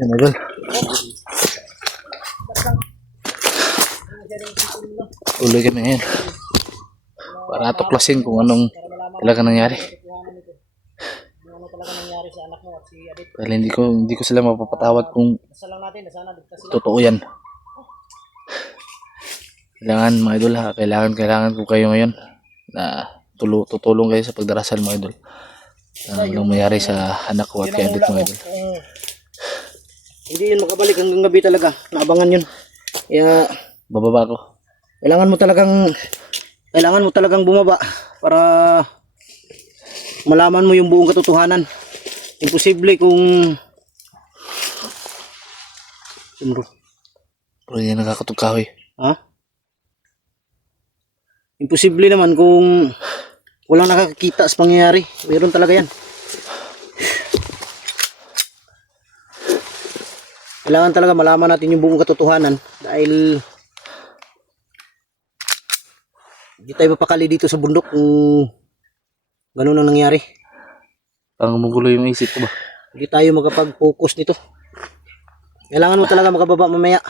Yan idol. Tuloy kami ngayon para tuklasin kung anong talaga nangyari. Dahil hindi ko sila mapapatawad kung totoo yan. Kailangan mga idol ha, kailangan ko kayo ngayon na tutulong kayo sa pagdarasal mga idol. Anong mangyari sa anak ko at kay Adit mga idol. Hindi yun makabalik hanggang gabi talaga. Naabangan yun. Kaya Bababa ko. kailangan mo talagang bumaba para malaman mo yung buong katotohanan. Imposible kung Pero yan nakakatugkahoy. ha? Imposible naman kung walang nakakakita sa pangyayari. Meron talaga yan. Kailangan talaga malaman natin yung buong katotohanan dahil hindi tayo mapakali dito sa bundok kung ganun ang nangyari. Parang magulo yung isip ko ba? Hindi tayo makapag-focus nito. Kailangan mo talaga makababa mamaya.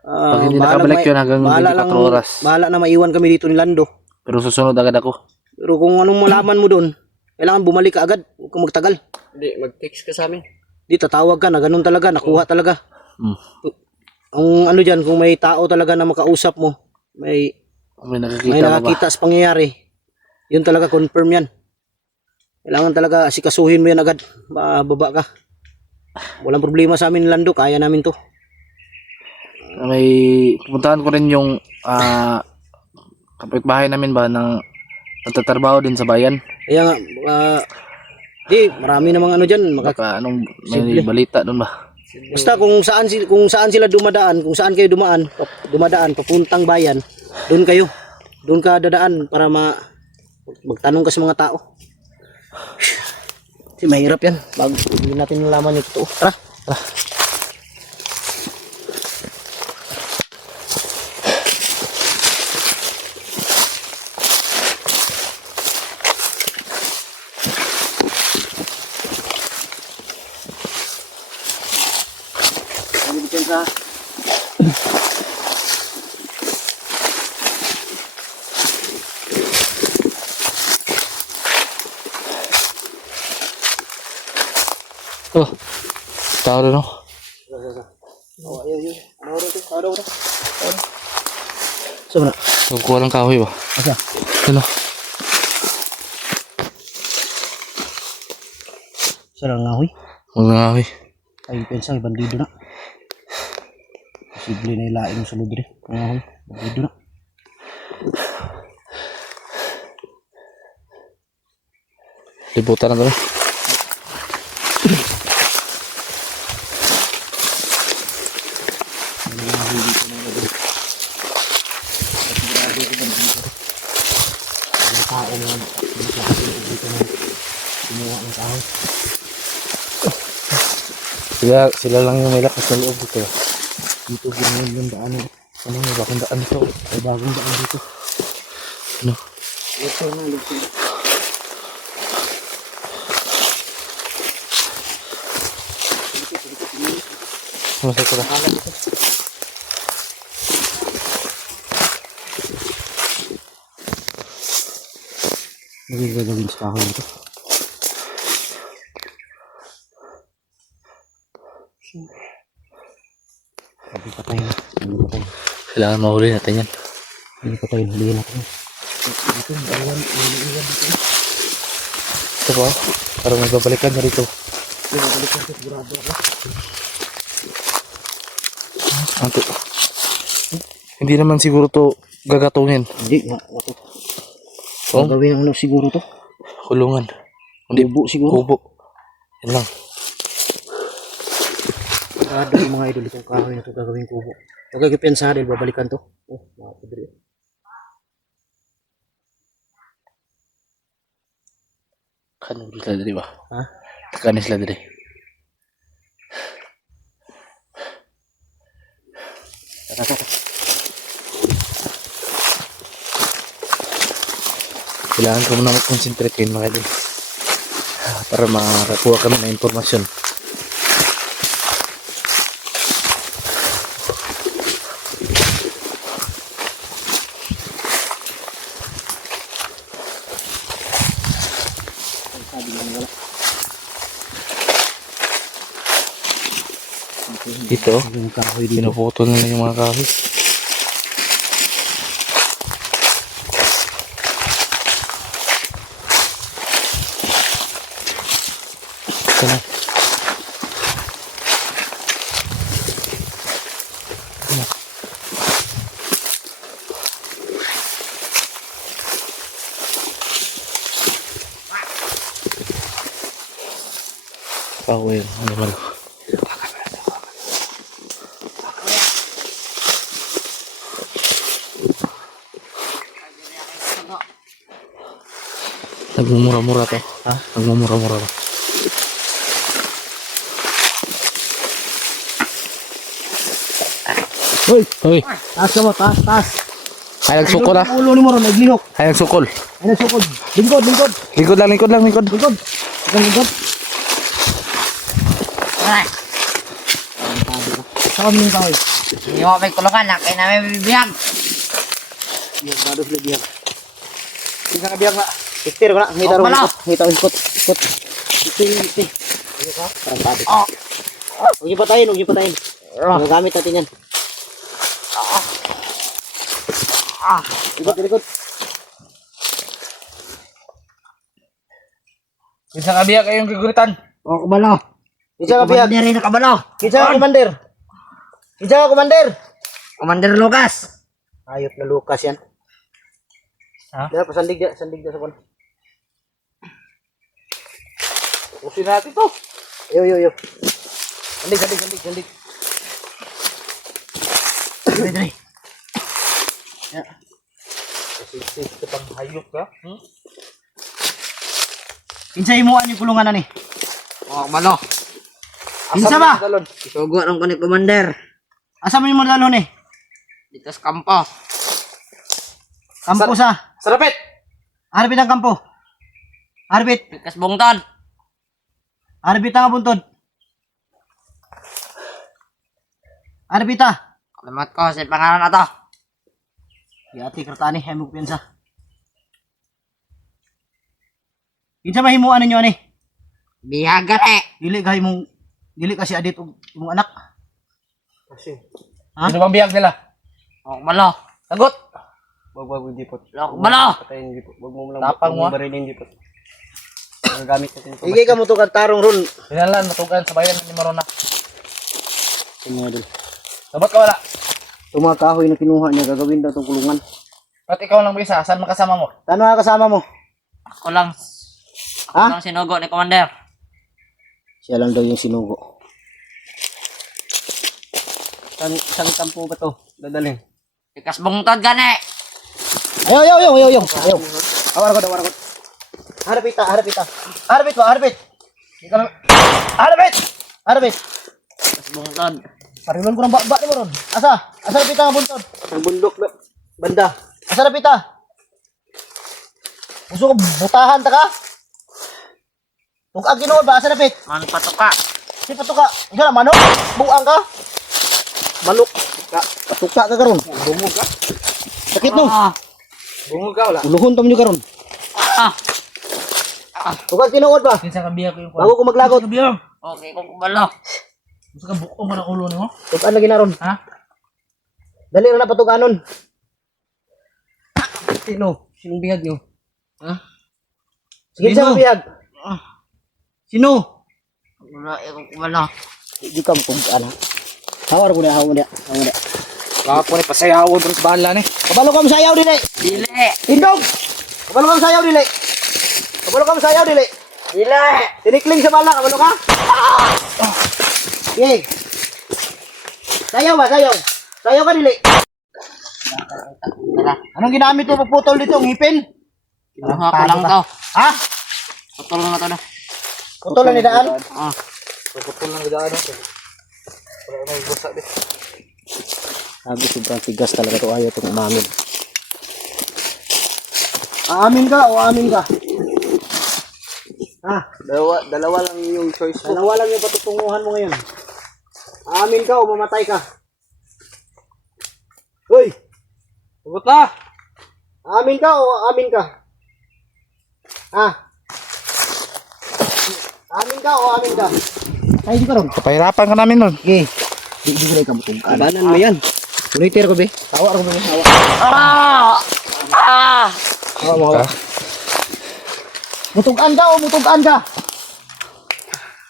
Pag hindi nakabalik yun hanggang 24 oras. Bahala na maiwan kami dito ni Lando. Pero susunod agad ako. Pero kung anong malaman mo doon, kailangan bumalik ka agad. Huwag kang magtagal. Hindi, mag-text ka sa amin. Di tatawag ka na ganun talaga, nakuha talaga. Hmm. Ang ano dyan, kung may tao talaga na makausap mo, may May may nakakita sa pangyayari, yun talaga confirm yan. Kailangan talaga asikasuhin mo yan agad, bababa ka. Walang problema sa amin Lando, kaya namin to. May pupuntahan ko rin yung kapitbahay namin ba ng nagtatrabaho din sa bayan. Kaya nga, di, marami namang ano dyan. Baka anong may Simple. balita doon ba? Basta kung saan sila dumadaan, kung saan kayo dumadaan, papuntang bayan, doon kayo. Doon ka dadaan para magtanong ka sa mga tao. Kasi mahirap yan. Hindi natin nalaman yung totoo. Tara. Sa Oh, tao rin ako. oh, ayun. Ano? So, na. Nagkuha ng kahoy ba? Asa? Ano? Sarang ngahoy. Mga kahoy. Ay, pensa, bandido na. Posible na ilain mo sa ludre. Ngahoy, bandido na. Libutan na doon. Sila lang yung may lakas na loob dito. Dito ginawa yung daan. Ano may bakong daan dito? May bagong daan dito. Ano? Ito na, lupa. Masaya ko na. Nagagawin sa kahoy nito. Sabi pa tayo. Kailangan mahuli natin yan. Hindi pa tayo. Hulihin natin. Dito, iwan dito. Ito ba? Parang magbabalikan na rito. Balik natin, sigurado ako. Anto. Hindi naman siguro to gagatungin. Hindi nga. Oh? Gagawin ang ano siguro to? Kulungan. Hindi. Kubo siguro. Kubo. Yan lang. Sigurado yung mga idol itong kahoy na ito gagawin kubo. Okay, kipensa dahil babalikan to. Oh, mga padre. Kanin sila diri ba? Ha? Kanin sila diri. Kailangan ko muna mag-concentrate kayo mga idol. Para makakuha kami ng impormasyon. Dito, Yung kahoy dito. pinuputol nila yung mga kahoy. Ito na. Kahoy, ano man. Nagmumura-mura to. Ha? Nagmumura-mura to. Hoy! Hoy! Taas ka mo, taas, taas. Ay, nagsukol ah. Ulo ni mo ron, naglihok. Ay, nagsukol. Ay, nagsukod. Lingkod, lingkod. Lingkod lang, lingkod lang, lingkod. Lingkod. Lingkod, lingkod. Saan mo yung kahoy? Hindi mo may kulungan na kaya namin bibiyag. Biyag, bados na biyag. Hindi ka biyag nga. Iktir ko na. Ngita rin. Wala. Ngita rin. Ikot. Ikot. Ikot. Ayun ka. Parang pati. Huwag niyo patayin. Huwag niyo patayin. Magagamit natin yan. Ikot, ikot. Isa kabiyak kayong giguritan. O, kabalo. Kitsa ka biyag. Commander na kabalo. Kitsa ka, commander. Kitsa ka, commander. Commander Lucas. Ayop na Lucas yan. Ha? Dahil, pasandig dyan. Sandig dyan sa kon. Usin natin to. Yo, yo, yo. Sandig, sandig, sandig, sandig. Dali, dali. Kasi ito pang hayop ka. Kinsa imuan yung kulungan na ni? O, kabalo. Kinsa ba? Isugo ng kunik Commander. Asa mo yung madalo ni? Dito sa kampo. Kampo sa? Sarapit! Arbit ang kampo. Arbit. Pikas bungtod. Arbit ang buntod. Arbit ah. Kalimat ko sa pangalan na to. Yati kertani ay mo piensa. Kinsa mahimuan ninyo ani? Biyagan eh. Dili kasi adit og imong anak. Kasi. Ha? Sino bang biyag nila? O, kabalo. Sagot! Wag hindi po. O, kabalo. Patayin hindi po. Wag mo lang. Tapang mo, ah. Barilin hindi po. Gagamit natin po. Igay ka mo to kag tarong ron. Pinalan, matugan sa bayan ni Marona. Sinodol. Sabat ka wala. Itong mga kahoy na kinuha niya gagawin daw tong kulungan. Ba't ikaw lang bisa? Saan makasama mo? Saan mga kasama mo? Ako lang. Ako Ha? lang sinugo ni Commander. Siya lang daw yung sinugo. Saan kampo ba to? Dadalhin. Pikas bungtod gani. Ayaw. Awar ko. Harapit ta. Harapit ba? Harapit. Pikas bungtod. Parilon ko ng baba ni mo ron. Asa rapit ang buntod. Ang bundok na. Banda. Asa rapit ta. Gusto ko butahan ta ka? Tugag ginoon ba? Asa rapit? Man patuka. Si patuka. Ikaw na manok? Buang ka? Manok. Patuka ka karon. Bungog ka? Sakit no? Bungog ka wala? Uluhon tam nyo karon. Ah. Tugag tinuod ba? Kinsa kabiyak ko yung Bago ko maglagot. Okay, kung kabalo. Gusto ka buko mo ng ulo ni mo? Tugan lagi na ron. Ha? Dali na patuganon. Sino? Sinong bihag nyo? Sige sa biyag. Sino? Wala, kung kabalo. Di ka tugan ha. Hawar ko na. Kapo ni pasayawon rin sa bala ni. Kabalo ka masayaw dili. Dili. Indog. Kabalo ka masayaw dili. Dili. Tinikling sa bala, kabalo ka? Sige. Sayaw ba, sayaw? Sayo ka dili. Anong ginamit mo pagputol dito? Ngipin? Kinuha ko lang to. Ha? Putol na to na. Putol lang ni daan? Ah. Putol lang daan ako. Wala na ibusa din. Sabi, sobrang tigas talaga to. Ayaw itong umamin. Aamin ka o aamin ka? Ha? Dalawa lang yung choice ko. Dalawa lang yung patutunguhan mo ngayon. Aamin ka o mamatay ka? Hoy! Sagot na! Aamin ka o aamin ka? Ha? Aamin ka o aamin ka? Ay, di ka ron. Kapahirapan ka namin nun. Okay. Di ko na ikamutung. Abanan mo yan. Tuloy-tira ko, be. Tawa ko, be. Tawa. Ah! Ah! Tawa mo. Mutugan ka o mutugan ka?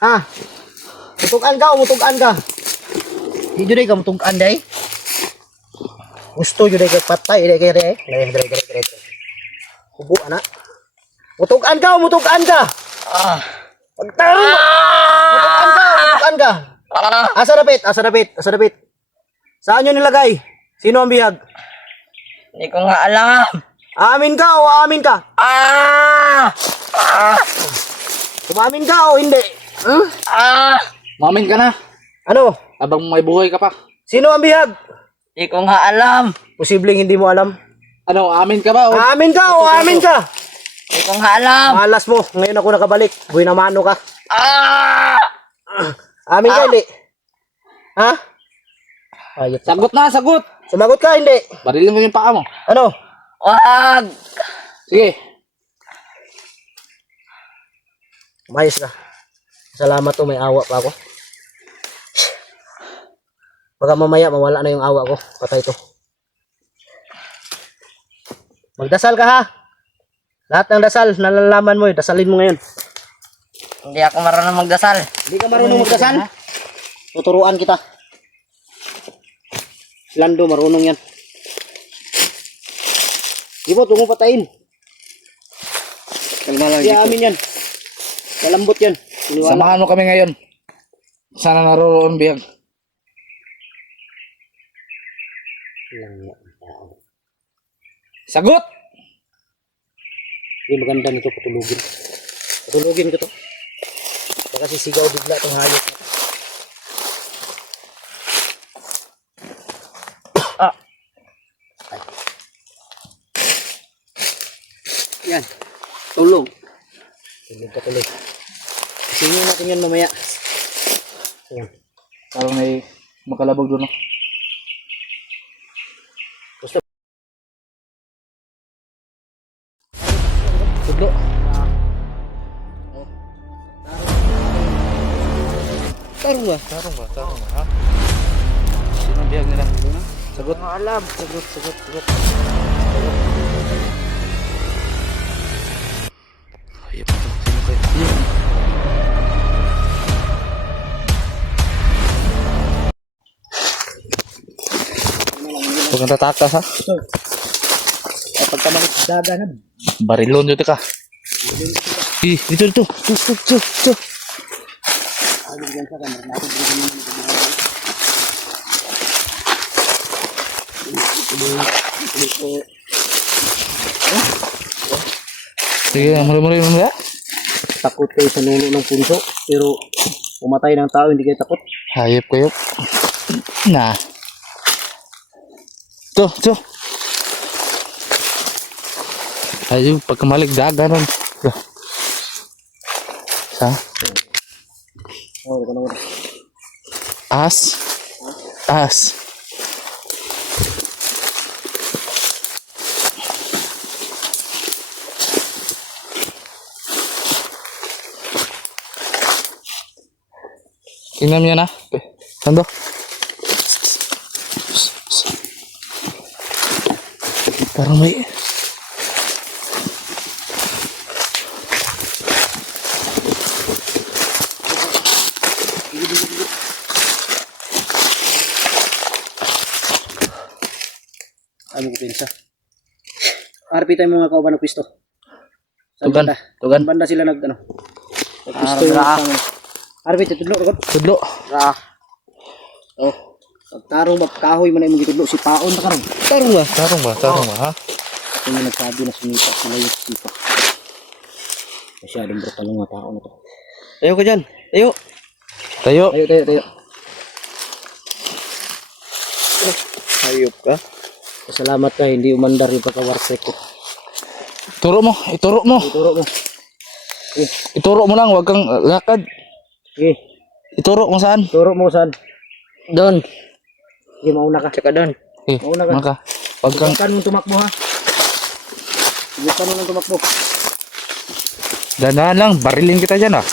Ha? Mutugan ka o mutugan ka? Di juday ka mutugan, day? Gusto juday ka patay, day kaya, day. Hubo, anak. Mutugan ka o mutugan ka? Ah! Pagtaro! Mutugan ka o mutugan ka? Ah! Asa dapit? Asa dapit? Asa dapit? Saan nyo nilagay? Sino ang bihag? Hindi ko nga alam. Aamin ka o aamin ka? Ah! Ah! Umamin ka o hindi? Ah! Mamin ka na. Ano? Habang may buhay ka pa. Sino ang bihag? Hindi ko nga alam. Posibleng hindi mo alam. Ano, amin ka ba? O? Aamin ka o aamin ka? Hindi ko nga alam. Malas mo. Ngayon ako nakabalik. Buhay na mano ka. Ah! Amin ka hindi? Ha? Ayot. Sagot na, sagot. Sumagot ka hindi? Barilin mo yung paa mo. Ano? Wag! Sige. Umayos ka. Salamat to. May awa pa ako. Baka mamaya mawala na yung awa ko. Patay to. Magdasal ka ha. Lahat ng dasal, nalalaman mo yun. Dasalin mo ngayon. Hindi ako marunong magdasal. Hindi ka marunong magdasal? Tuturuan kita. Si Lando, marunong yan. Di mo, tungo patayin. Kalma lang Hindi dito. amin yan. Malambot yan. Iniwala. Samahan mo kami ngayon. Sana naroon biyag. Sagot! Hindi maganda nito patulugin. Patulugin ko to. Baka sisigaw bigla itong hayop. Yan. Tulong. Tulog ka tuloy. Isingin natin yan mamaya. Ayan. Parang may makalabog doon. No? Tudlo. Tarong ba? Tarong ba? Ha? Sino ang biyag nila? Sagot. Alam. Sagot. Ayun pa to. Sino kayo? Huwag kang tatakas ha. Kapag ka magdaganan. Barilon dito ka. Dito. Sige, muli ya. Takot kayo sa nuno ng punso. Pero pumatay ng tao, hindi kayo takot. Hayop kayo. Nah. Tuh. Ayo, pagkamalik daganan. Sa? Oh, ito naman. As. Tingnan mo yan ha. Sando. Parang may... Ano ko pinsa? RP tayo mga kauban ng pisto. Tugan. Saan banda sila nag ano? Pisto yung kasama. RP, tutudlo ko. Tudlo. Ah! Oh. Pagtarong ba kahoy man ay mong gitudlo si Paon ta karon. Tarong ba? Tarong ba, ha? Ito yung nagsabi na sumita sila yung sipa. Masyadong brutal ng mga tao na to. Tayo ka dyan. Tayo. Tayo. Tayo. Hayop ka. Salamat ka, hindi umandar yung pagka-wartrek ko. Ituro mo. Turo mo. Ituro mo lang, wag kang lakad. Sige. Ituro mo saan. Turo mo saan. Doon. Sige, mauna ka. Tsaka doon. Mauna ka. Maka. Wag kang Subukan mong tumakbo ha. Subukan mo lang tumakbo. dandahan lang, barilin kita dyan ah.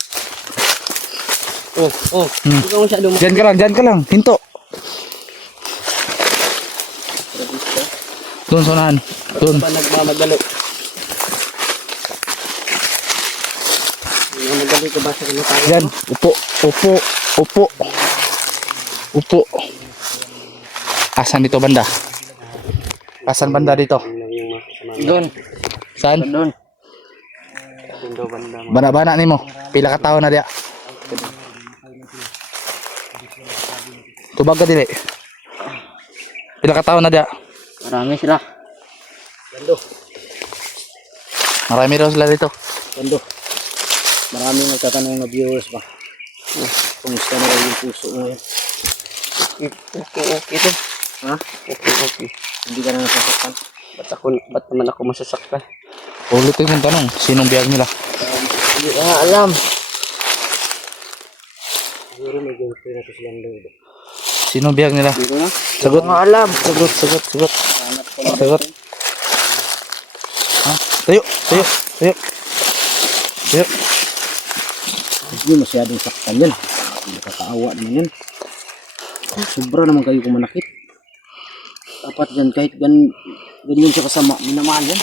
Hindi ka masyado mo. Dyan ka lang, hinto. Doon, sonahan. Doon. Pa nagmamadali. Nagmamadali ka ba sa kanya tayo? Dyan, upo. Asan dito banda? Asan banda dito? Doon. Saan? Doon. Bana-bana nimo. Pila ka taon na dia? Tubag ka dili. Pila ka taon na dia? Marami sila. Gando. Marami daw sila dito. Gando. Maraming nagtatanong na viewers ba? Kumusta na rin yung puso mo yun? Okay to. Ha? Okay. Hindi ka na nasasaktan? Ba't naman ako masasaktan? Ulitin yung tanong, sinong biyag nila? Hindi ko nga alam. Siguro may girlfriend na to silang loob. Sinong biyag nila? Dito na? Sagot nga alam. Sagot. Ha? Tayo. Hindi masyadong saktan yan. Hindi kakaawa naman yan. Sobra naman kayo kung manakit. Dapat dyan kahit ganyan siya kasama. Minamahal yan.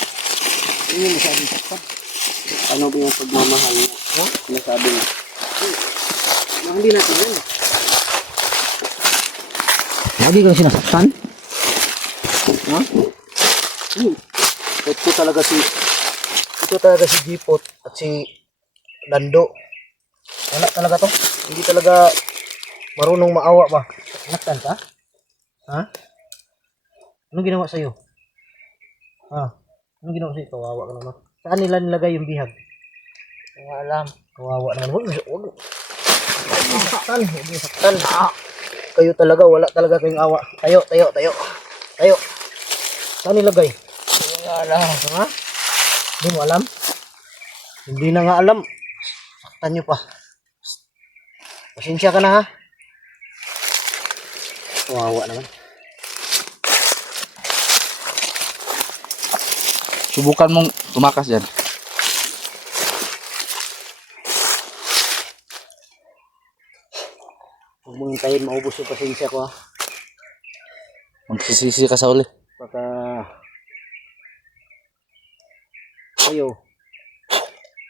Hindi masyadong saktan. Ano ba yung pagmamahal niya? Sinasabi niya. Hindi natin yan. Lagi kang sinasaktan? Ha? Ito talaga si Jipot at si Lando. Wala talaga to. Hindi talaga marunong maawa ba? Naktan ka? Ha? Anong ginawa sa'yo? Ha? Anong ginawa sa'yo? Kawawa ka naman. Saan nila nilagay yung bihag? Hindi ko nga alam. Kawawa naman. Huwag. Huwag mo saktan. Kayo talaga, wala talaga kayong awa. Tayo. Saan nilagay? Hindi ko nga alam. Ha? Hindi mo alam? Hindi na nga alam. Saktan nyo pa. Pasensya ka na ha. Kawawa naman. Subukan mong tumakas dyan. Huwag mo hintayin maubos yung pasensya ko ha. Magsisisi ka sa uli. Baka kayo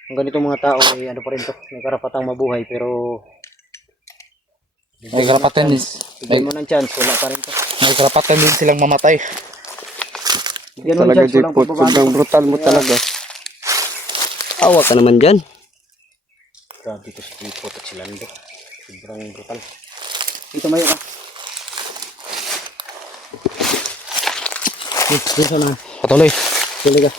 ang ganitong mga tao ay ano pa rin to, may karapatang mabuhay pero May karapatan din. bigyan mo ng chance, wala pa rin to. May karapatan din silang mamatay. Bigyan mo ng Talaga, chance, walang Jipot. pagbabago. Sobrang brutal mo talaga. Awa ka naman dyan. Grabe ko si Jipot at si Lando. Sobrang brutal. Dito mayo ka. Dito na. Patuloy. Tuloy ka.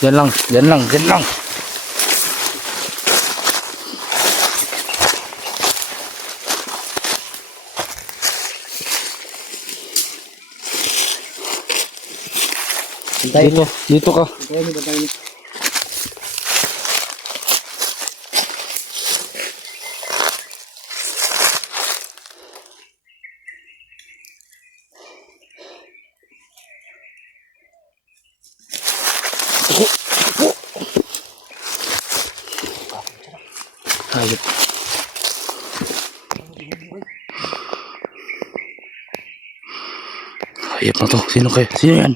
Dyan lang. Dito ka. Bantayan niyo, bantayan niyo. Hayop. Hayop na to. Sino kayo? Sino yan?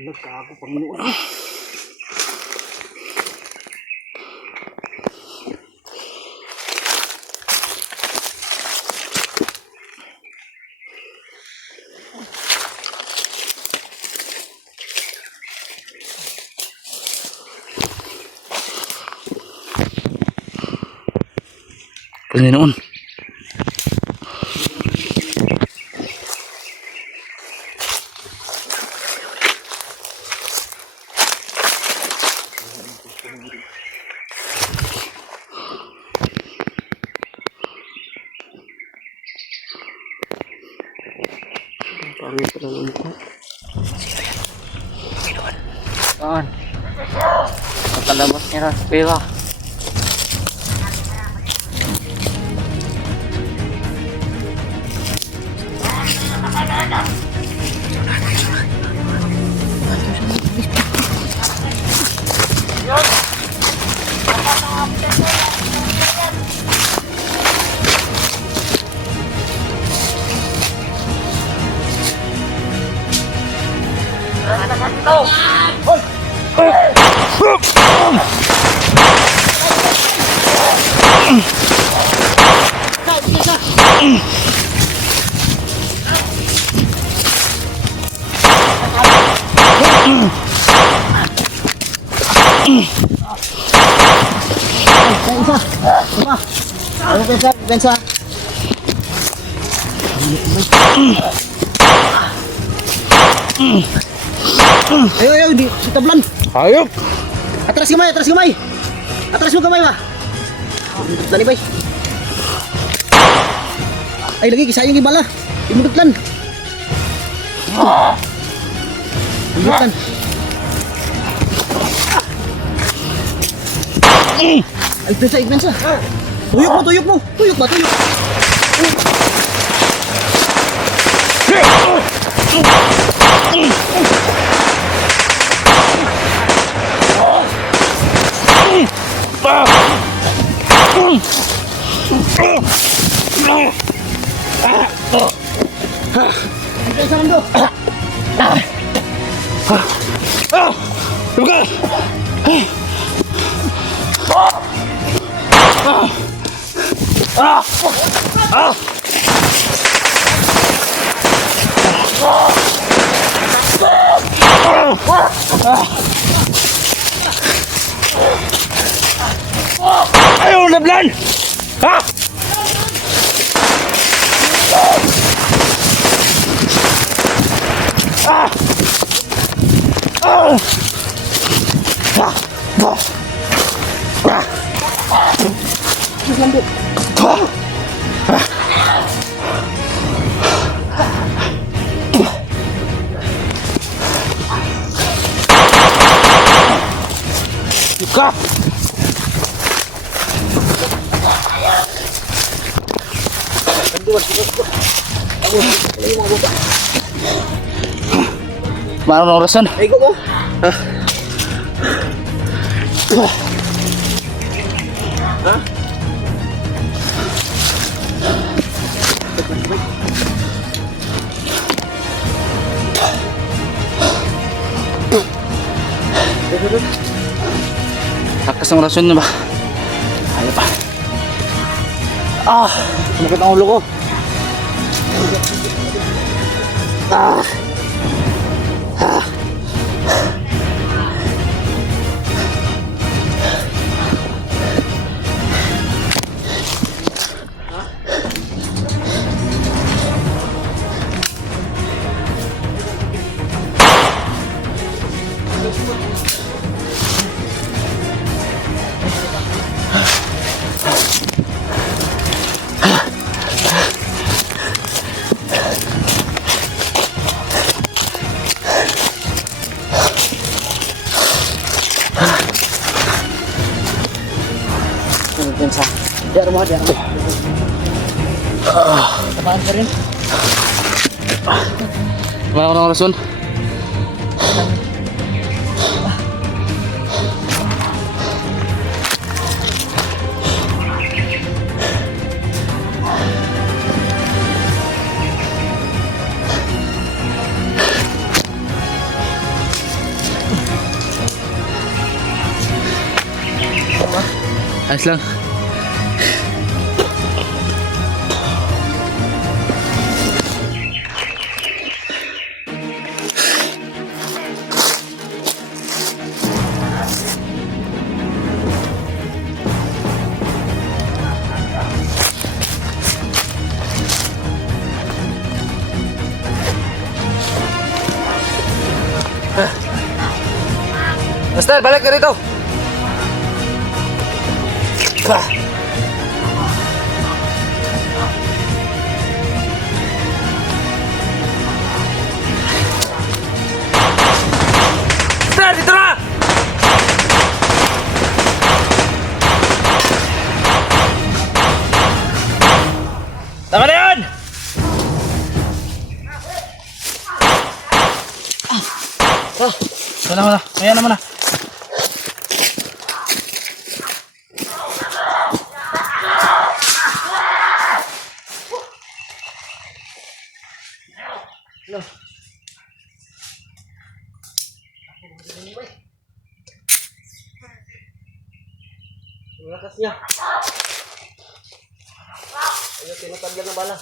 Nagkago, Panginoon. Panginoon. Saan? Nakalabas niya na pera. Ano pensa? Pensa? Ayo, ayo, di tablan. Hayop! Atras gamay, atras gamay. Atras mo gamay ba? Dali bay. Ay lagi kisayong ibala. Imudutlan. Imudutlan. Ay pensa, pensa. Tuyok mo, tuyok mo. Tuyok ba, tuyok. Pensa nando. Ayaw na blan! Ha? Mana orasan? Ay go mo. Takas ng rason na ba? Ayaw pa. Sumakit ang ulo ko. Pensa. Diar mo, diar mo. Tamaan ka rin. Mana orang rason? Ayos lang. Master, balik ka rito. Master, dito na! Tama na yan! Wala mo na. Ayan naman na. Ang lakas niya. Ayaw, tinatagyan ng bala.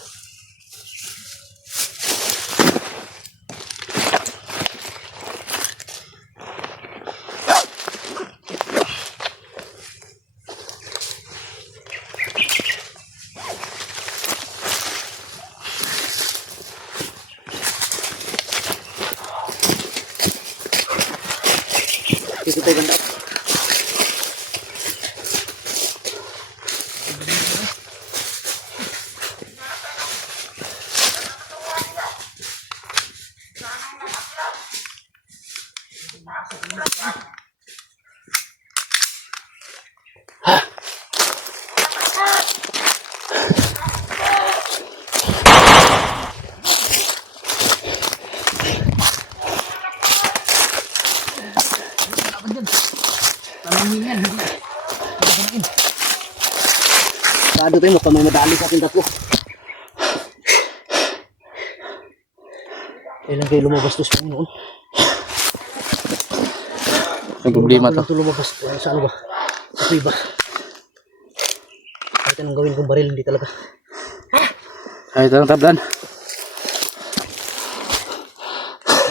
Dito tayo ganda. Sado tayo, mukhang may madali sa ating tatlo. Kailan kayo lumabas to sa noon? May problema to. Ito lumabas. Sa ano ba? Sa kuiba. Kahit anong gawin kong baril, hindi talaga. Ay, ito ang tablan.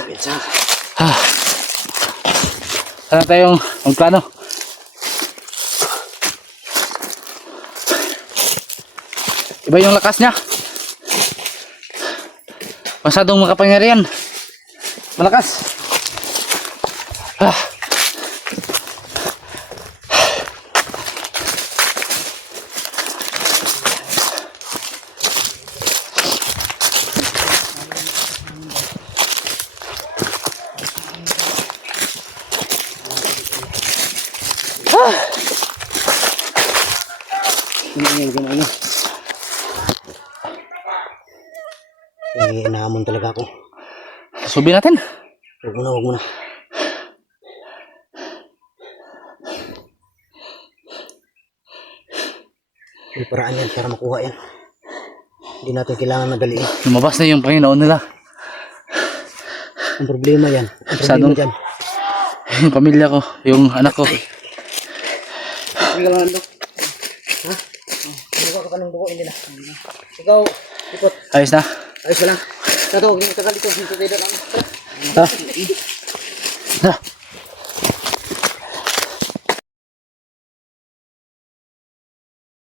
Pinsa. Sana tayong magplano. Iba yung lakas niya. Masyadong makapangyarihan. Malakas. Ganyan. Inahamon talaga ako. Subi natin. Huwag mo na. May paraan yan para makuha yan. Hindi natin kailangan madaliin. Lumabas na yung Panginoon nila. Ang problema yan. Ang Sadong- problema dyan. Yung pamilya ko, yung anak ko. Sige lang nandok. Ha? Buka ka pa ng buko, hindi na. Ikaw, ipot. Ayos na. Ayos ka lang. Tato, huwag niyo tagal dito. Dito tayo lang. Ha? Ha?